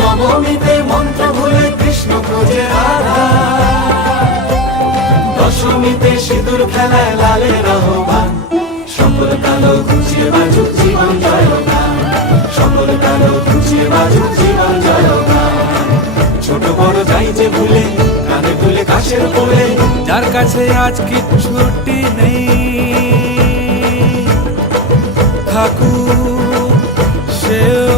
নবমীতে মন্ত্র ভুলে কৃষ্ণ খোঁজে রাধা। দশমীতে সিঁদুর খেলায় লালে রহবান। সকল কালো খুঁজে বাজু জীবন জয় সকল কালো খুঁজে বাজু জীবন জয় ছোট বড় যাই যে ভুলে, কানে ভুলে কাশের বলে যার কাছে আজ কিচ্ছুটি নেই। ঠাকুর, সেও